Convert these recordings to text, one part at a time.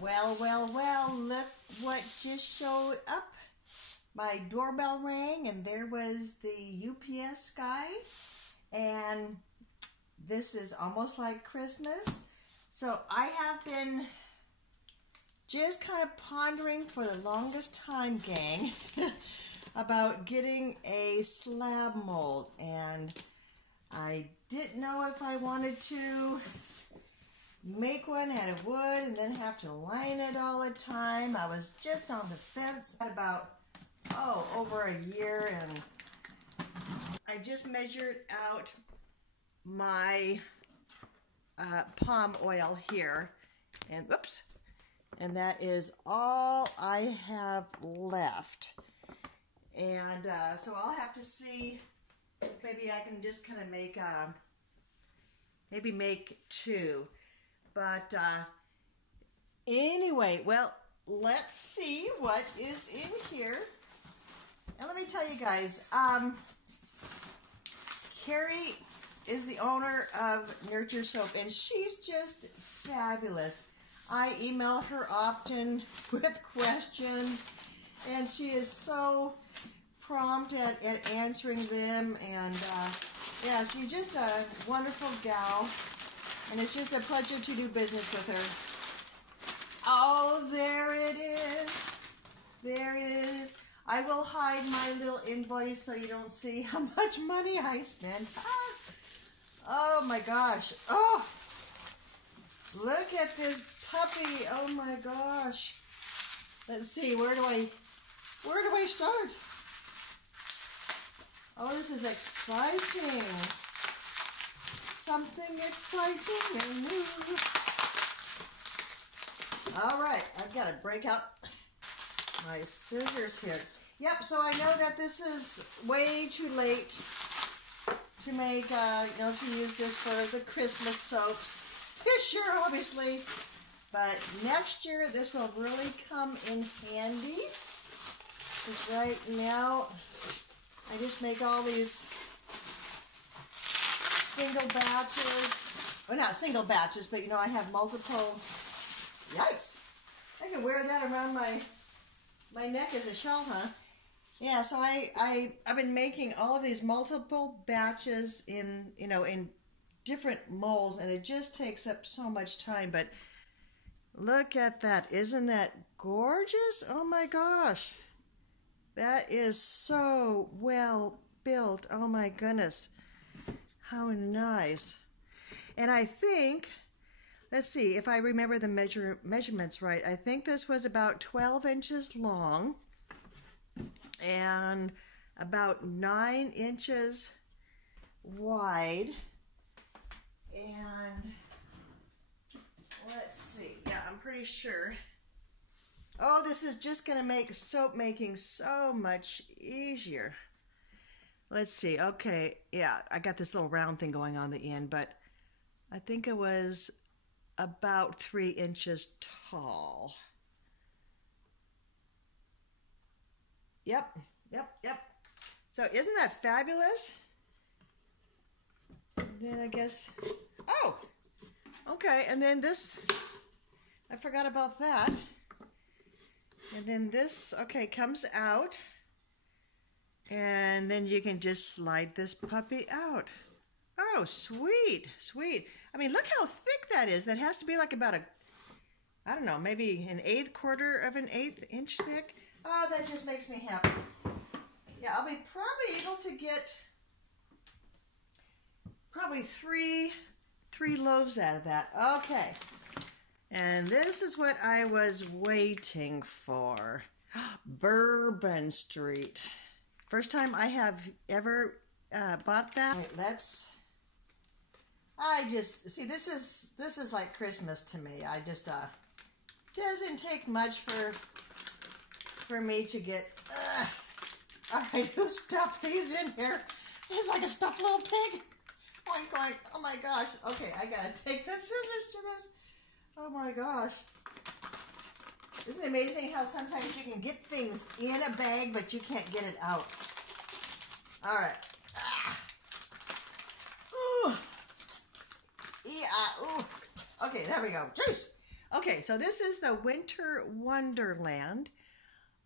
Well, well, well, look what just showed up. My doorbell rang and there was the UPS guy, and this is almost like Christmas. So I have been just kind of pondering for the longest time, gang, about getting a slab mold, and I didn't know if I wanted to make one out of wood and then have to line it all the time. I was just on the fence about, over a year, and I just measured out my palm oil here, and oops, and that is all I have left. And so I'll have to see, maybe I can just kind of make maybe make two. But anyway, well, let's see what is in here. And let me tell you guys, Carrie is the owner of Nurture Soap, and she's just fabulous. I email her often with questions, and she is so prompt at answering them. And yeah, she's just a wonderful gal. And it's just a pleasure to do business with her. Oh, there it is. There it is. I will hide my little invoice so you don't see how much money I spent. Oh my gosh. Oh, look at this puppy. Oh my gosh. Let's see, where do I start? Oh, this is exciting. Something exciting and new. All right, I've got to break out my scissors here. Yep, so I know that this is way too late to make, to use this for the Christmas soaps. This year, obviously, but next year this will really come in handy. Because right now, I just make all these single batches, well, not single batches, but I have multiple. Yikes! I can wear that around my neck as a shawl, huh? Yeah. So I've been making all of these multiple batches in in different molds, and it just takes up so much time. But look at that! Isn't that gorgeous? Oh my gosh, that is so well built. Oh my goodness. How nice. And I think, let's see, if I remember the measurements right, I think this was about 12 inches long and about 9 inches wide. And let's see, yeah, I'm pretty sure. Oh, this is just going to make soap making so much easier. Let's see. Okay, yeah, I got this little round thing going on the end, but I think it was about 3 inches tall. Yep. So isn't that fabulous? And then I guess, oh, okay, and then this, I forgot about that. And then this, okay, comes out. And then you can just slide this puppy out. Oh, sweet, sweet. I mean, look how thick that is. That has to be like about I don't know, maybe an 1/8 of an 1/8 inch thick. Oh, that just makes me happy. Yeah, I'll be probably able to get probably three loaves out of that. Okay. And this is what I was waiting for. Bourbon Street. First time I have ever bought that. Right, I just see, this is like Christmas to me. I just doesn't take much for me to get. All right, who stuffed these in here? It's like a stuffed little pig. Oink oink. Oh my gosh. Okay, I gotta take the scissors to this. Oh my gosh. Isn't it amazing how sometimes you can get things in a bag, but you can't get it out? All right. Ooh. Yeah. Ooh. Okay, there we go. Juice. Okay, so this is the Winter Wonderland.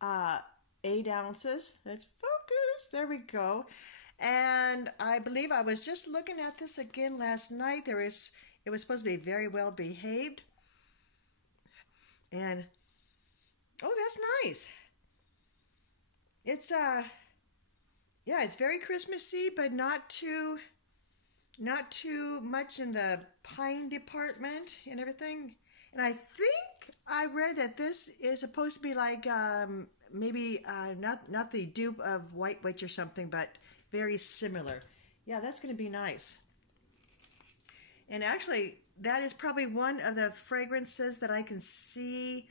8 ounces. Let's focus. There we go. And I believe I was just looking at this again last night. It was supposed to be very well behaved. And oh, that's nice. It's yeah, it's very Christmassy, but not too much in the pine department and everything. And I think I read that this is supposed to be like maybe not the dupe of White Witch or something, but very similar. Yeah, that's going to be nice. And actually, that is probably one of the fragrances that I can see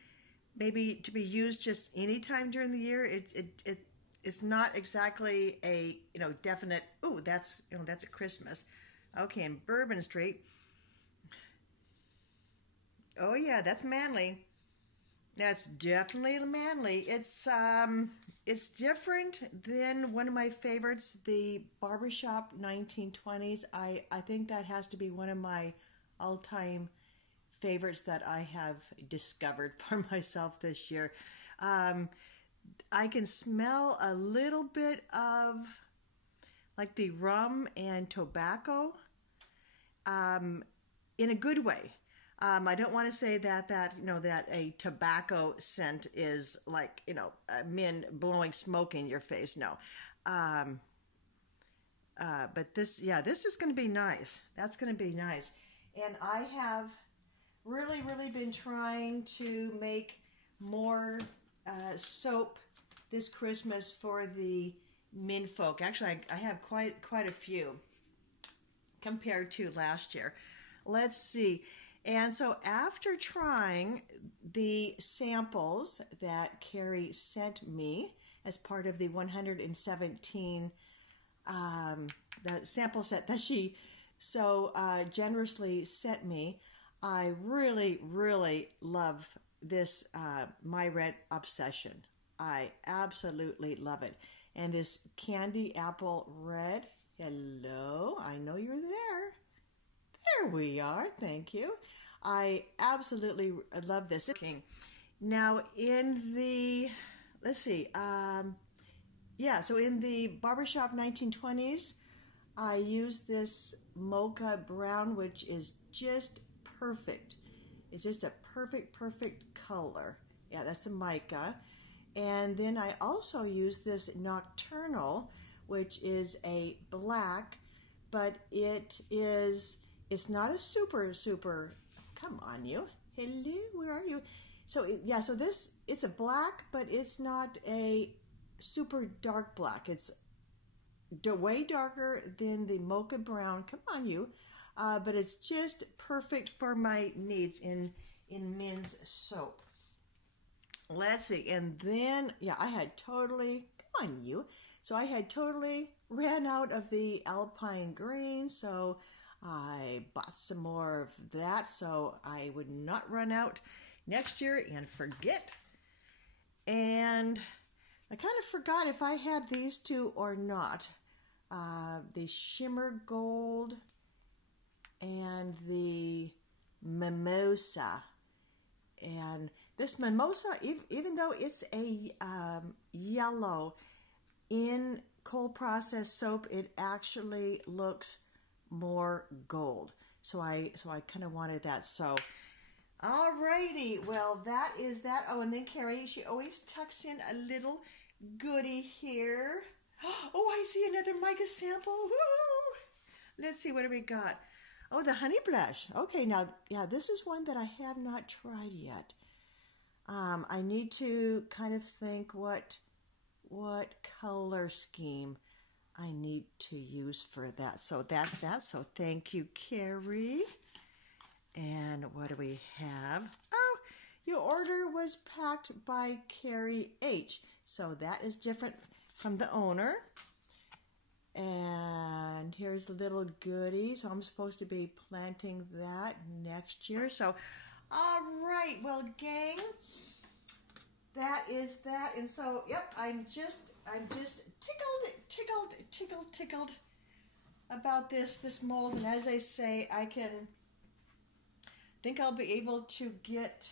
maybe to be used just any time during the year. It's not exactly a definite. Oh, that's that's at Christmas. Okay, in Bourbon Street. Oh yeah, that's manly. That's definitely manly. It's different than one of my favorites, the Barbershop 1920s. I think that has to be one of my all-time favorites that I have discovered for myself this year. I can smell a little bit of like the rum and tobacco in a good way. I don't want to say that a tobacco scent is like men blowing smoke in your face. No, but this is going to be nice. That's going to be nice. And I have really been trying to make more soap this Christmas for the men folk. Actually, I have quite a few compared to last year. Let's see. And so after trying the samples that Carrie sent me as part of the 117 the sample set that she so generously sent me, I really love this My Red Obsession. I absolutely love it. And this Candy Apple Red, hello, I know you're there. There we are. Thank you. I absolutely love this. Now in the, let's see, so in the Barbershop 1920s, I used this mocha brown, which is just perfect. It's just a perfect color. Yeah, that's the mica. And then I also used this Nocturnal, which is a black, but it's not a super, come on you. Hello, where are you? So it's a black, but it's not a super dark black. It's way darker than the mocha brown. Come on you. But it's just perfect for my needs in men's soap. Let's see. And then, I had totally, come on you. So I had totally ran out of the Alpine Green, so I bought some more of that so I would not run out next year and forget. And I kind of forgot if I had these two or not. The Shimmer Gold and the Mimosa. And this Mimosa, even though it's a yellow, in cold processed soap, it actually looks more gold. So I kind of wanted that. So, alrighty. Well, that is that. Oh, and then Carrie, she always tucks in a little goodie here. Oh, I see another mica sample. Woo! Let's see, what do we got? Oh, the Honey Blush. Okay, now, this is one that I have not tried yet. I need to kind of think what color scheme I need to use for that. So that's that. So thank you, Carrie. And what do we have? Oh, your order was packed by Carrie H. So that is different from the owner. And here's the little goodie. So I'm supposed to be planting that next year. So, all right. Well, gang, that is that. And so, yep, I'm just tickled about this mold. And as I say, I can think I'll be able to get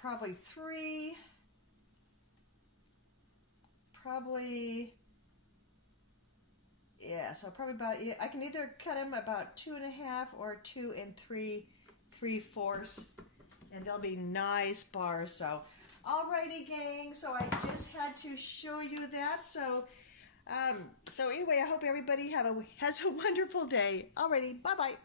probably 3, yeah, so probably about, I can either cut them about 2.5 or 2 3/4, and they'll be nice bars. So, alrighty, gang. So I just had to show you that. So, so anyway, I hope everybody has a wonderful day. Alrighty, bye bye.